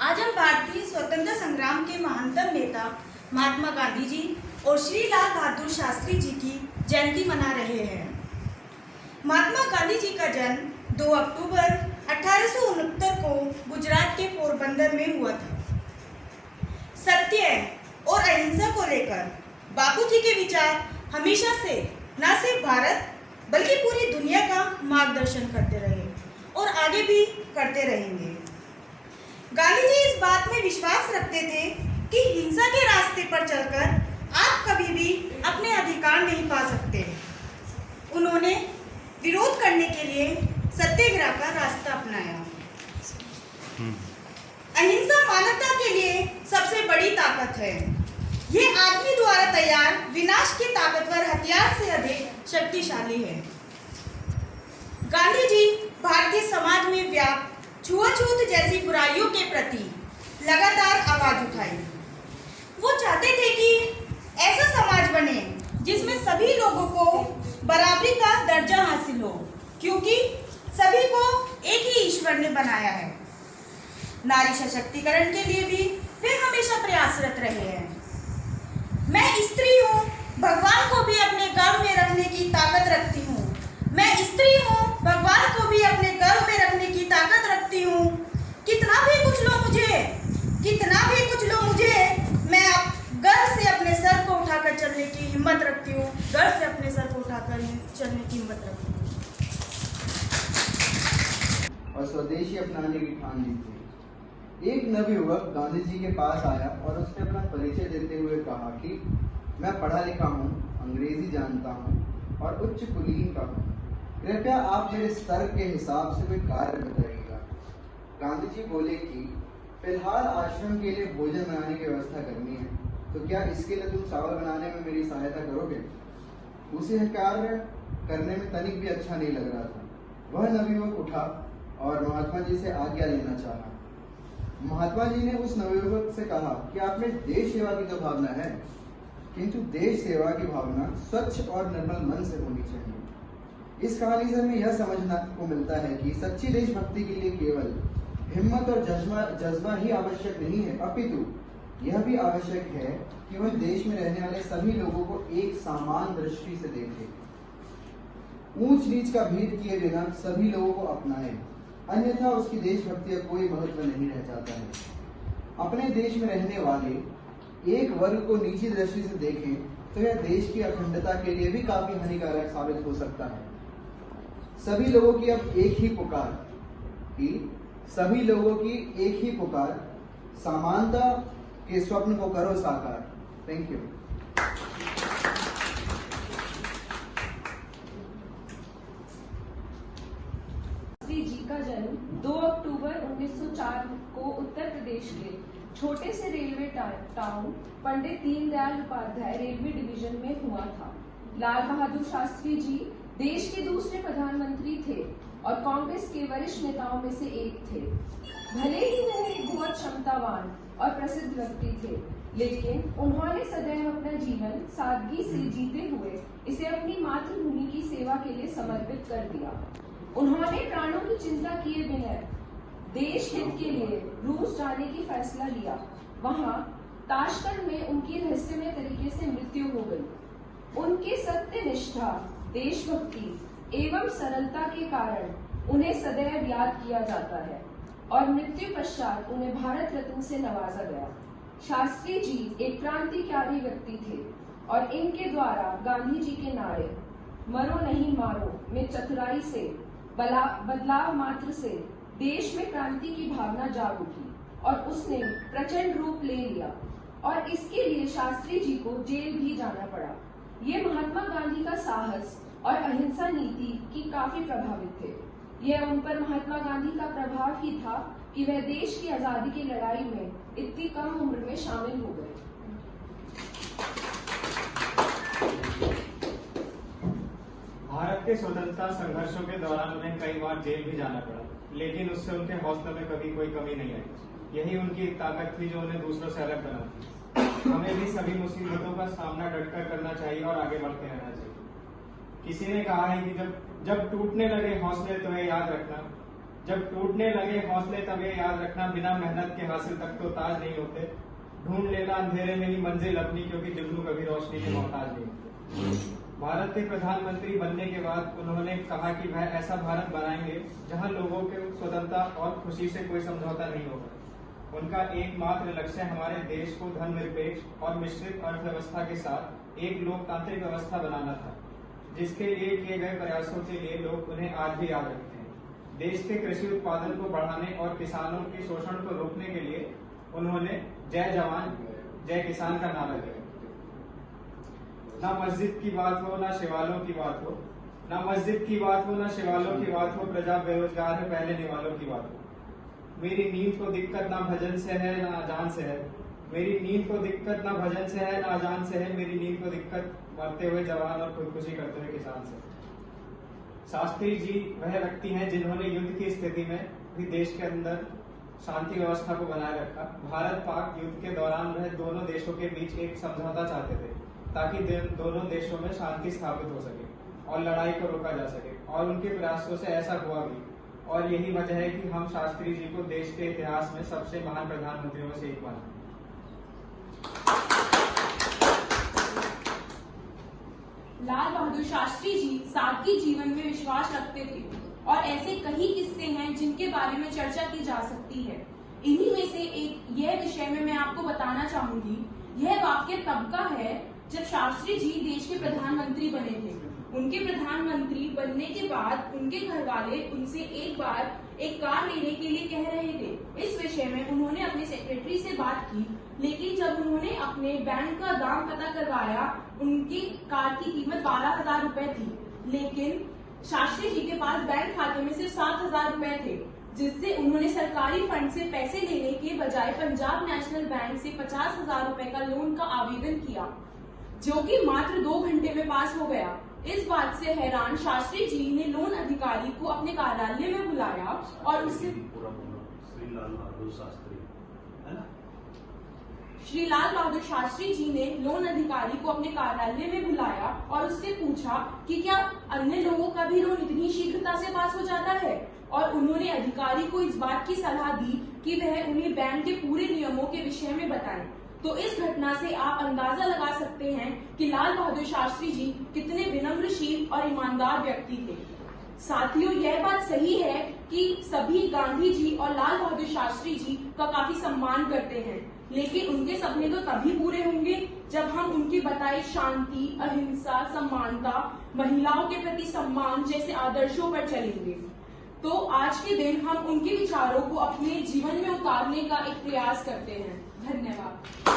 आज हम भारतीय स्वतंत्रता संग्राम के महानतम नेता महात्मा गांधी जी और श्री लाल बहादुर शास्त्री जी की जयंती मना रहे हैं। महात्मा गांधी जी का जन्म 2 अक्टूबर 1869 को गुजरात के पोरबंदर में हुआ था। सत्य और अहिंसा को लेकर बापू जी के विचार हमेशा से न सिर्फ भारत बल्कि पूरी दुनिया का मार्गदर्शन करते रहे और आगे भी करते रहेंगे। गांधी जी इस बात में विश्वास रखते थे कि हिंसा के रास्ते पर चलकर आप कभी भी अपने अधिकार नहीं पा सकते। उन्होंने विरोध करने के लिए सत्याग्रह का रास्ता अपनाया। अहिंसा मानवता के लिए सबसे बड़ी ताकत है। ये आदमी द्वारा तैयार विनाश के ताकतवर हथियार से अधिक शक्तिशाली है। गांधी जी भारतीय समाज में व्याप्त छुआछूत जैसी बुराइयों के प्रति लगातार आवाज उठाई। वो चाहते थे कि ऐसा समाज बने जिसमें सभी लोगों को बराबरी का दर्जा हासिल हो, क्योंकि सभी को एक ही ईश्वर ने बनाया है। नारी सशक्तिकरण के लिए भी वे हमेशा प्रयासरत रहे हैं। मैं स्त्री हूँ, भगवान को भी अपने गर्भ में रखने की ताकत रखती हूँ। मैं स्त्री हूँ, भगवान को भी अपने गर्भ में रखने की ताकत रखती हूँ। कितना भी कुछ लो मुझे, मैं गर्व से अपने सर को उठाकर चलने की हिम्मत रखती हूँ। गर्व से अपने सर को उठाकर चलने की हिम्मत रखती हूँ। और स्वदेशी अपनाने की ठान ली थी। एक नवयुवक गांधी जी के पास आया और उसने अपना परिचय देते हुए कहा कि मैं पढ़ा लिखा हूँ, अंग्रेजी जानता हूँ और उच्च कुलीन का हूँ। कृपया आप मेरे स्तर के हिसाब से कोई कार्य बताइएगा। गांधी जी बोले कि फिलहाल आश्रम के लिए भोजन बनाने की व्यवस्था करनी है, तो क्या इसके लिए तुम चावल बनाने में मेरी सहायता करोगे? उसे कार्य करने में तनिक भी अच्छा नहीं लग रहा था। वह नवयुवक उठा और महात्मा जी से आज्ञा लेना चाहा। महात्मा जी ने उस नवयुवक से कहा कि आप में देश सेवा की तो भावना है, किंतु देश सेवा की भावना स्वच्छ और निर्मल मन से होनी चाहिए। इस कहानी से हमें यह समझना को मिलता है कि सच्ची देशभक्ति के लिए केवल हिम्मत और जज्बा ही आवश्यक नहीं है, अपितु यह भी आवश्यक है कि वह देश में रहने वाले सभी लोगों को एक समान दृष्टि से देखे, ऊंच नीच का भेद किए बिना सभी लोगों को अपनाए, अन्यथा उसकी देशभक्ति का कोई महत्व नहीं रह जाता है। अपने देश में रहने वाले एक वर्ग को नीची दृष्टि से देखें तो यह देश की अखंडता के लिए भी काफी हानिकारक साबित हो सकता है। सभी लोगों की अब एक ही पुकार, समानता के स्वप्न को करो साकार। Thank you. जी का जन्म 2 अक्टूबर 1904 को उत्तर प्रदेश के छोटे से railway town Pandit Deendayal Upadhyay railway division में हुआ था। लाल बहादुर शास्त्री जी देश के दूसरे प्रधानमंत्री थे और कांग्रेस के वरिष्ठ नेताओं में से एक थे। भले ही वह एक बहुत क्षमतावान और प्रसिद्ध व्यक्ति थे, लेकिन उन्होंने सदैव अपना जीवन सादगी से जीते हुए इसे अपनी मातृभूमि की सेवा के लिए समर्पित कर दिया। उन्होंने प्राणों की चिंता किए बिना देश हित के लिए रूस जाने की फैसला लिया। वहां ताशकंद में उनकी रहस्यमय तरीके से मृत्यु हो गई। उनके सत्य निष्ठा, देशभक्ति एवं सरलता के कारण उन्हें सदैव याद किया जाता है और मृत्यु पश्चात उन्हें भारत रत्न से नवाजा गया। शास्त्री जी एक क्रांतिकारी व्यक्ति थे और इनके द्वारा गांधी जी के नारे मरो नहीं मारो में चतुराई से, बदलाव मात्र से देश में क्रांति की भावना जाग उठी और उसने प्रचंड रूप ले लिया और इसके लिए शास्त्री जी को जेल भी जाना पड़ा। ये महात्मा गांधी का साहस और अहिंसा नीति की काफी प्रभावित थे। यह उन पर महात्मा गांधी का प्रभाव ही था कि वह देश की आजादी की लड़ाई में इतनी कम उम्र में शामिल हो गए। भारत के स्वतंत्रता संघर्षों के दौरान उन्हें कई बार जेल भी जाना पड़ा, लेकिन उससे उनके हौसले में कभी कोई कमी नहीं आई। यही उनकी एक ताकत थी जो उन्हें दूसरों से अलग बनाती। हमें भी सभी मुसीबतों का सामना डटकर करना चाहिए और आगे बढ़ते रहना चाहिए। किसी ने कहा है कि जब टूटने लगे हौसले तो ये याद रखना जब टूटने लगे हौसले तब ये याद रखना, बिना मेहनत के हासिल तक तो ताज नहीं होते। ढूंढ लेना अंधेरे में ही मंजिल अपनी, क्योंकि जुगनू कभी रोशनी के मोहताज नहीं होते। भारत के प्रधानमंत्री बनने के बाद उन्होंने कहा कि वह ऐसा भारत बनाएंगे जहां लोगों के स्वतंत्रता और खुशी से कोई समझौता नहीं होगा। उनका एकमात्र लक्ष्य हमारे देश को धर्मनिरपेक्ष और मिश्रित अर्थव्यवस्था के साथ एक लोकतांत्रिक व्यवस्था बनाना था, जिसके लिए किए गए प्रयासों के लिए लोग उन्हें आज भी याद रखते हैं। देश के कृषि उत्पादन को बढ़ाने और किसानों के शोषण को रोकने के लिए उन्होंने जय जवान जय किसान का नारा दिया। ना मस्जिद की बात हो ना शिवालों की बात हो, ना मस्जिद की बात हो ना शिवालों की बात हो, प्रजा बेरोजगार है पहले निवालों की बात हो। मेरी नींद को दिक्कत ना भजन से है ना अजान से है, मेरी नींद को दिक्कत ना भजन से है ना अजान से है, मेरी नींद को दिक्कत मरते हुए जवान और खुदकुशी करते हुए किसान से। शास्त्री जी वह व्यक्ति हैं जिन्होंने युद्ध की स्थिति में भी देश के अंदर शांति व्यवस्था को बनाए रखा। भारत पाक युद्ध के दौरान वह दोनों देशों के बीच एक समझौता चाहते थे, ताकि दोनों देशों में शांति स्थापित हो सके और लड़ाई को रोका जा सके, और उनके प्रयासों से ऐसा हुआ भी। और यही वजह है कि हम शास्त्री जी को देश के इतिहास में सबसे महान प्रधानमंत्रियों में से एक मानते हैं। लाल बहादुर शास्त्री जी सादगी जीवन में विश्वास रखते थे, और ऐसे कई किस्से हैं जिनके बारे में चर्चा की जा सकती है। इन्हीं में से एक यह विषय में मैं आपको बताना चाहूंगी। यह वाक्य तब का है जब शास्त्री जी देश के प्रधानमंत्री बने थे। उनके प्रधानमंत्री बनने के बाद उनके घर वाले उनसे एक बार एक कार लेने के लिए कह रहे थे। इस विषय में उन्होंने अपने सेक्रेटरी से बात की, लेकिन जब उन्होंने अपने बैंक का दाम पता करवाया, उनकी कार की कीमत 12,000 रुपए थी, लेकिन शास्त्री जी के पास बैंक खाते में सिर्फ 7,000 रुपए थे, जिससे उन्होंने सरकारी फंड से पैसे लेने के बजाय पंजाब नेशनल बैंक से 50,000 रुपए का लोन का आवेदन किया, जो कि मात्र 2 घंटे में पास हो गया। इस बात से हैरान शास्त्री जी ने लोन अधिकारी को अपने कार्यालय में बुलाया और उससे श्री लाल बहादुर शास्त्री जी ने लोन अधिकारी को अपने कार्यालय में बुलाया और उससे पूछा कि क्या अन्य लोगों का भी लोन इतनी शीघ्रता से पास हो जाता है, और उन्होंने अधिकारी को इस बात की सलाह दी कि वह उन्हें बैंक के पूरे नियमों के विषय में बताएं। तो इस घटना से आप अंदाजा लगा सकते हैं कि लाल बहादुर शास्त्री जी कितने विनम्रशील और ईमानदार व्यक्ति थे। साथियों, यह बात सही है कि सभी गांधी जी और लाल बहादुर शास्त्री जी का काफी सम्मान करते हैं, लेकिन उनके सपने तो तभी पूरे होंगे जब हम उनकी बताई शांति, अहिंसा, समानता, महिलाओं के प्रति सम्मान जैसे आदर्शों पर चलेंगे। तो आज के दिन हम उनके विचारों को अपने जीवन में उतारने का एक प्रयास करते हैं। धन्यवाद।